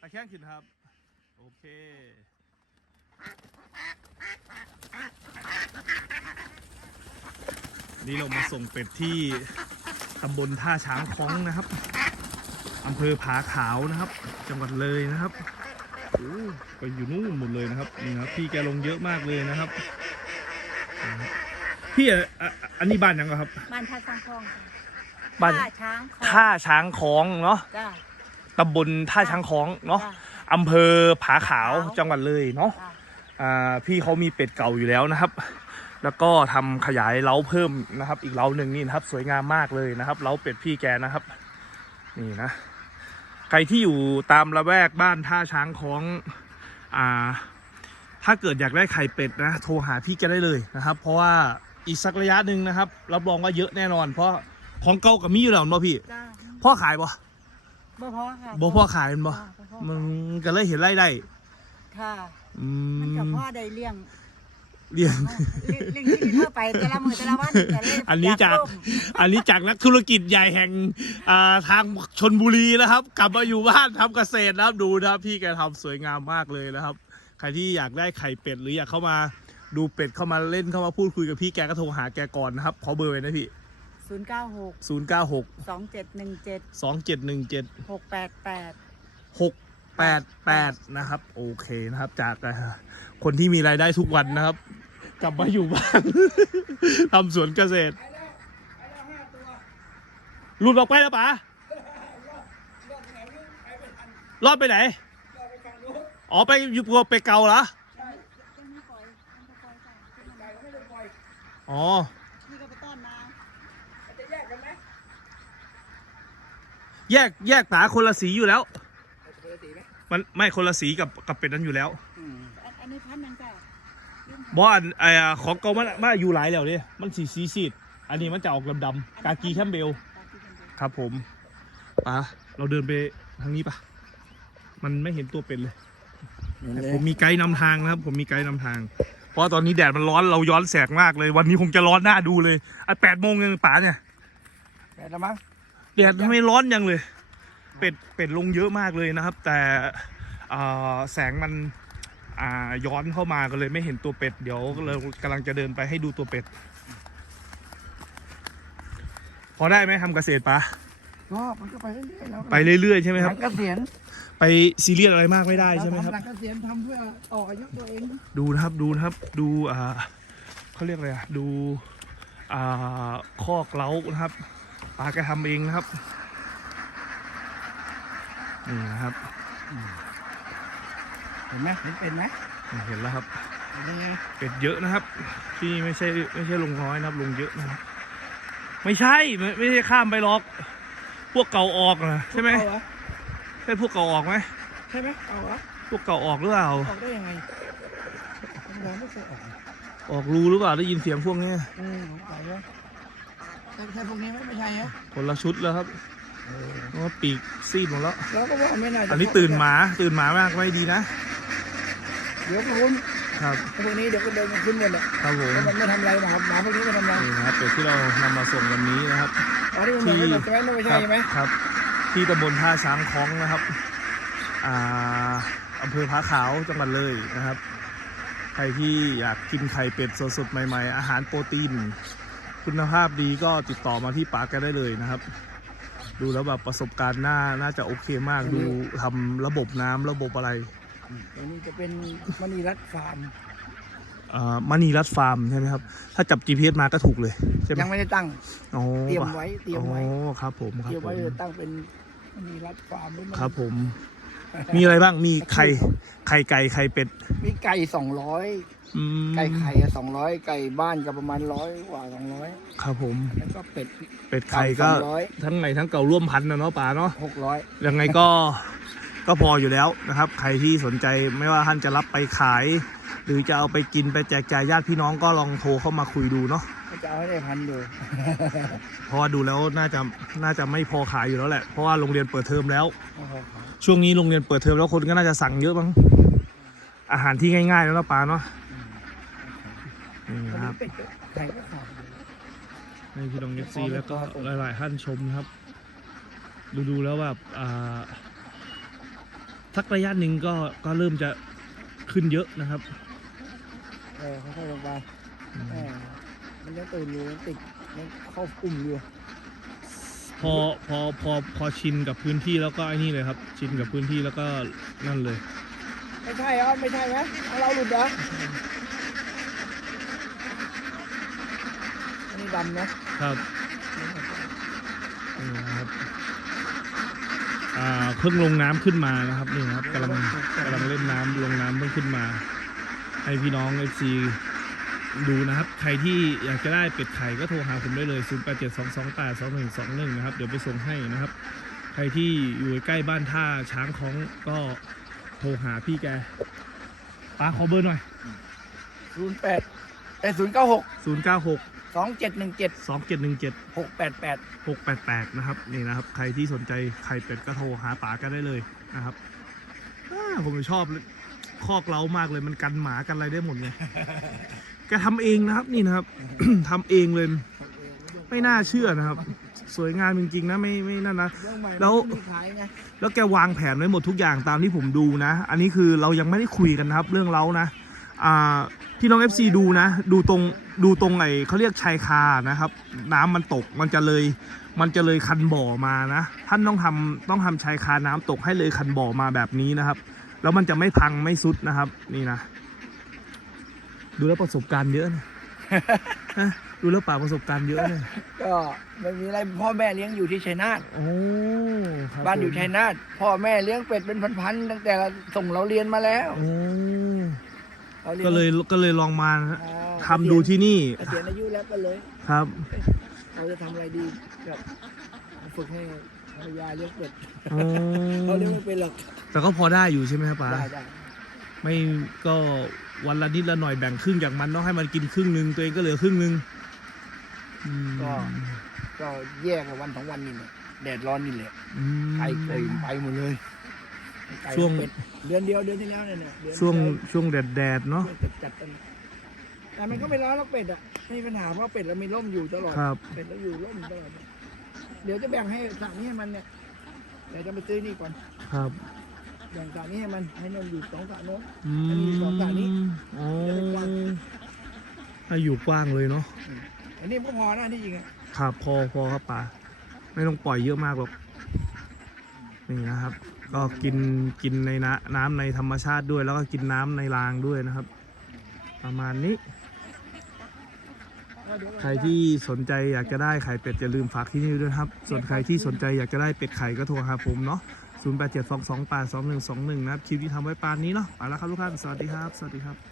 ตะแคงขึ้นครับ โอเคนี่เรามาส่งเป็ดที่ตำบลท่าช้างคล้องนะครับอำเภอผาขาวนะครับ จังหวัดเลยนะครับโอ้ไปอยู่นู่นหมดเลยนะครับนี่นะครับพี่แกลงเยอะมากเลยนะครับพี่อะอะอันนี้บ้านยังไงครับ บ้านท่าช้างคลองค่ะบ้าน ท่าช้างคลองท่าช้างคล้องเนาะจ้า ตำบลท่าช้างคล้องเนาะจ้อำเภอผาขาวผาขาวจังหวัดเลยเนาะจ้าอ่าพี่เขามีเป็ดเก่าอยู่แล้วนะครับ แล้วก็ทำขยายเล้าเพิ่มนะครับ อีกเล้าหนึ่งนี่นะครับ สวยงามมากเลยนะครับเล้าเป็ดพี่แกนะครับ นี่นะใครที่อยู่ตามละแวกบ้านท่าช้างของอ่าถ้าเกิดอยากได้ไข่เป็ดนะ โทรหาพี่แกได้เลยนะครับ เพราะว่าอีกสักระยะหนึ่งนะครับ รับรองว่าเยอะแน่นอน เพราะของเก่ากับมีอยู่แล้วเนาะพี่จ้าพ่อขายบ่ บ่พอค่ะบ่พ่อขายเป็นบ่จ้าบ่พอมันก็เลยเห็นไล่ได้ค่ะอืมันกับมพ่อได้เลี้ยงเรียนเลี้ยงเลี้ยงชีวิตทั่วไปแต่ละมือแต่ละวันแต่ละอันนี้จากอันนี้จากนักธุรกิจใหญ่แห่งอ่าทางชนบุรีนะครับ กลับมาอยู่บ้านทำเกษตรนะครับดูนะครับพี่แกทำสวยงามมากเลยนะครับ ใครที่อยากได้ไข่เป็ดหรืออยากเข้ามาดูเป็ดเข้ามาเล่นเข้ามาพูดคุยกับพี่แกก็โทรหาแกก่อนนะครับขอเบอร์ไว้นะพี่ ศูนย์เก้าหก0 9 6 สองเจ็ดหนึ่งเจ็ด2 7 1 7 หกแปดแปด 6 8 8 นะครับ โอเคนะครับ จากอ่าคนที่มีรายได้ทุกวันนะครับ กลับมาอยู่บ้าน ทำสวนเกษตรหลุดออกไปแล้วป๋ารอดไปไหน อ๋อ ไปอยู่กัวไปเกาเหรอ อ๋อ พี่ก็ไปต้อนมา แยกแยกป๋าคนละสีอยู่แล้วมันไม่คนละสีกับกับเป็ดนั้นอยู่แล้วอันอันนี้พันยังจ้าบออันไออะของเกามันมันอยู่หลายแล้วเนี่ยมันสีสีสีดอันนี้มันจะออกดำๆกากีแคมเบล ครับผมป๋าเราเดินไปทางนี้ปะมันไม่เห็นตัวเป็นเลย ผมมีไกด์นำทางนะครับ ผมมีไกด์นำทาง เพราะว่าตอนนี้แดดมันร้อนเราย้อนแสงมากเลย วันนี้คงจะร้อนหน้าดูเลยอะแปดโมงยังป๋าเนี่ย แปดแล้วมั้งแดดทำไมร้อนยังเลย เป็ดเป็ดลงเยอะมากเลยนะครับ แต่อ่าแสงมันอ่าย้อนเข้ามาก็เลยไม่เห็นตัวเป็ด เดี๋ยวเรากำลังจะเดินไปให้ดูตัวเป็ด พอได้ไหมทำเกษตรปะก็มันก็ไปเรื่อยๆแล้วไปเรื่อยๆใช่ไหมครับหลังเกษียณไปซีเรียสอะไรมากไม่ได้ใช่ไหมครับหลังเกษียณทำเพื่อต่ออายุตัวเอง ดูนะครับดูนะครับดูอ่าเขาเรียกอะไรอะดูอ่าคอกเล้านะครับ ปลาแกทำเองนะครับ นี่นะครับ เห็นไหมเห็นเป็นไหมเห็นแล้วครับเห็นไงเป็ดเยอะนะครับ ที่ไม่ใช่ไม่ใช่ลงน้อยนะครับลงเยอะนะครับ ไม่ใช่ไม่ไม่ใช่ข้ามไปหรอก พวกเก่าออกนะใช่ไหมเอาเหรอใช่พวกเก่าออกไหมใช่ไหมเอาเหรอพวกเก่าออกหรือเปล่าออกได้ยังไงผมมองไม่เคยออกออกรูหรือเปล่าได้ยินเสียงพวกนี้อืมออกไปแล้ว ใช่ใช่พวกนี้ไหมไม่ใช่ฮะคนละชุดแล้วครับเพราะว่าปีกซีดหมดแล้ว เราก็ว่าไม่น่าจะอันนี้ตื่นหมาตื่นหมามากไม่ดีนะ เดี๋ยวพวกคุณครับพวกนี้เดี๋ยวก็เดินมาขึ้นหมดแหละครับผมเพราะมันไม่ทำอะไรหมาหมาพวกนี้ไม่ทำอะไรนี่นะครับเป็ดที่เรานำมาส่งวันนี้นะครับอันนี้มันเหมือนไม่หมดใช่ไหมไม่คใช่รัใช่ไหมครับ ที่ตำบลท่าช้างคล้องนะครับอ่าอำเภอพระขาวจังหวัดเลยนะครับ ใครที่อยากกินไข่เป็ดสดๆใหม่ ๆ อาหารโปรตีน คุณภาพดีก็ติดต่อมาที่ปาร์กกันได้เลยนะครับ ดูแล้วแบบประสบการณ์น่าน่าจะโอเคมากดูทำระบบน้ำระบบอะไรอันนี้จะเป็นมณีรัตน์ฟาร์มอ่ามณีรัตน์ฟาร์มใช่ไหมครับ ถ้าจับ GPS มาก็ถูกเลยใช่ไหมยังไม่ได้ตั้ง อ๋อเตรียมไว้เตรียมไว้ อ๋อครับผมครับเตรียมผไว้ม จะตั้งเป็นมณีรัตน์ฟาร์มหรือมันครับผม มีอะไรบ้างมีไข่ไข่ไก่ไข่เป็ด มีไก่สองร้อยอืมไก่ไข่สองร้อยไก่บ้านก็ประมาณร้อยกว่าสองร้อยครับผม แล้วก็เป็ด เป็ดไข่ก็สองร้อย ทั้งไหนทั้งเก่าร่วมพันนะเนาะป่าเนาะหกร้อยยังไงก็ ก็พออยู่แล้วนะครับ ใครที่สนใจไม่ว่าท่านจะรับไปขาย หรือจะเอาไปกินไปแจกจ่ายญาติพี่น้องก็ลองโทรเข้ามาคุยดูเนาะก็จะเอาให้ได้พันอยู่เพราะว่าดูแล้วน่าจะน่าจะไม่พอขายอยู่แล้วแหละ เพราะว่าโรงเรียนเปิดเทอมแล้ว ช่วงนี้โรงเรียนเปิดเทอมแล้วคนก็น่าจะสั่งเยอะบ้างอาหารที่ง่ายๆแล้วนะปาเนาะนี่วันนะครับนี้เป็ดก็ไข่ก็ขาดอยู่ให้พี่น้องเอฟซีแล้วก็หลายๆท่านชมนะครับ ดูดูๆแล้วแบบอ่า สักระยะหนึ่งก็ก็เริ่มจะขึ้นเยอะนะครับ เออค่อยๆลงไปเออมันยังตื่นอยู่ยังติดยังเข้ากลุ่มอยู่ พอพอพอพอชินกับพื้นที่แล้วก็ไอ้นี่เลยครับ ชินกับพื้นที่แล้วก็นั่นเลย ไม่ใช่เหรอไม่ใช่ไหมของเราหลุดเหรออันนี้ดำนะครับ นี่นะครับอ่า เพิ่งลงน้ำขึ้นมานะครับนี่นะครับกำลังกำลังเล่นน้ำลงน้ำเพิ่งขึ้นมา ให้พี่น้องเอฟซีดูนะครับ ใครที่อยากจะได้เป็ดไข่ก็โทรหาผมได้เลย0 8 7 2 2 8 2 1 2 1นะครับ เดี๋ยวไปส่งให้นะครับ ใครที่อยู่ใกล้บ้านท่าช้างของก็โทรหาพี่แกป้าขอเบอร์หน่อยศูนย์แปดไอ้ศูนย์เก้าหก096 สองเจ็ดหนึ่งเจ็ด2717 หกแปดแปด 688 นะครับ นี่นะครับ ใครที่สนใจไข่เป็ดก็โทรหาป๋ากันได้เลยนะครับอ่าผมชอบเลยคอกเล้ามากเลยมันกันหมากันอะไรได้หมดเลยแกทำเองนะครับนี่นะครับ ทำเองเลย ไม่น่าเชื่อนะครับ สวยงามจริงๆนะไม่ไม่นั่นนะ เรื่องใหม่แล้ว มันไม่มีขายไงแล้วแกวางแผนไว้หมดทุกอย่างตามที่ผมดูนะ อันนี้คือเรายังไม่ได้คุยกันนะครับ เรื่องเล้านะ อ่า พี่น้อง FC ดูนะ ดูตรงดูตรงไอ้เขาเรียกชายคานะครับ น้ำมันตกมันจะเลย มันจะเลยคันบ่อมานะ ท่านต้องทำต้องทำชายคาน้ำตกให้เลยคันบ่อมาแบบนี้นะครับ แล้วมันจะไม่พังไม่ซุดนะครับ นี่นะดูแล้วประสบการณ์เยอะนะฮะดูแล้วป่าประสบการณ์เยอะเลยก็ไม่มีอะไรพ่อแม่เลี้ยงอยู่ที่ชัยนาทโอ้ครับ้านอยู่ผมชัยนาทพ่อแม่เลี้ยงเป็ดเป็นพันๆตั้งแต่ส่งเราเรียนมาแล้วโอ้ รารีนก็เลยก็เลยลองมาอ่าทำดูที่นี่เกษียณอายุแล้วก็เลยครับ เราจะทำอะไรดีแบบฝึกให้ภรรยาเลี้ยงเป็ดอ๋อ เขาเลี้ยงไม่เป็นหรอกแต่ก็พอได้อยู่ใช่ไหมครับป๋าได้ได้ไม่ก็วันละนิดละหน่อยแบ่งครึ่งจากมันต้องให้มันกินครึ่งหนึ่งตัวเองก็เหลือครึ่งหนึ่งอืมก็ก็แยกกับวันสองวันนี่แหละแดดร้อนนี่แหละอืมไก่เคยไปหมดเลยไก่ ช่วงเป็ดเดือนเดียวเดือนที่แล้วเนี่ยเนี่ยเดือนที่ช่วงแล้วช่วงแดดแดดๆเนาะเป็ดจัดกันแต่มันก็ไม่ร้อนหรอกเป็ดอะไม่มีปัญหาเพราะเป็ดเรามีร่มอยู่ตลอดครับ เป็ดเราอยู่ร่มตลอดเดี๋ยวจะแบ่งให้สระนี้ให้มันเนี่ยเดี๋ยวจะไปซื้อนี่ก่อนครับ แบ่งสระนี้ให้มันให้นนอยู่สองสระโน้น อือันนี้สองสระนี้อ๋อให้อยู่กว้างเลยเนาะ อันนี้ก็พอนะที่จริงอะครับพอพอครับป๋าไม่ต้องปล่อยเยอะมากหรอก นี่นะครับ ก็กินกินในน้ำในธรรมชาติด้วย แล้วก็กินน้ำในรางด้วยนะครับ ประมาณนี้ ใครที่สนใจอยากจะได้ไข่เป็ดอย่าลืมฝากที่นี่ด้วยครับ ส่วนใครที่สนใจอยากจะได้เป็ดไข่ก็โทรหาผมเนาะ0 8 7 2 2 8 2 1 2 1 นะครับคลิปที่ทำไว้ปานนี้เนาะไปแล้วครับทุกท่านสวัสดีครับ สวัสดีครับ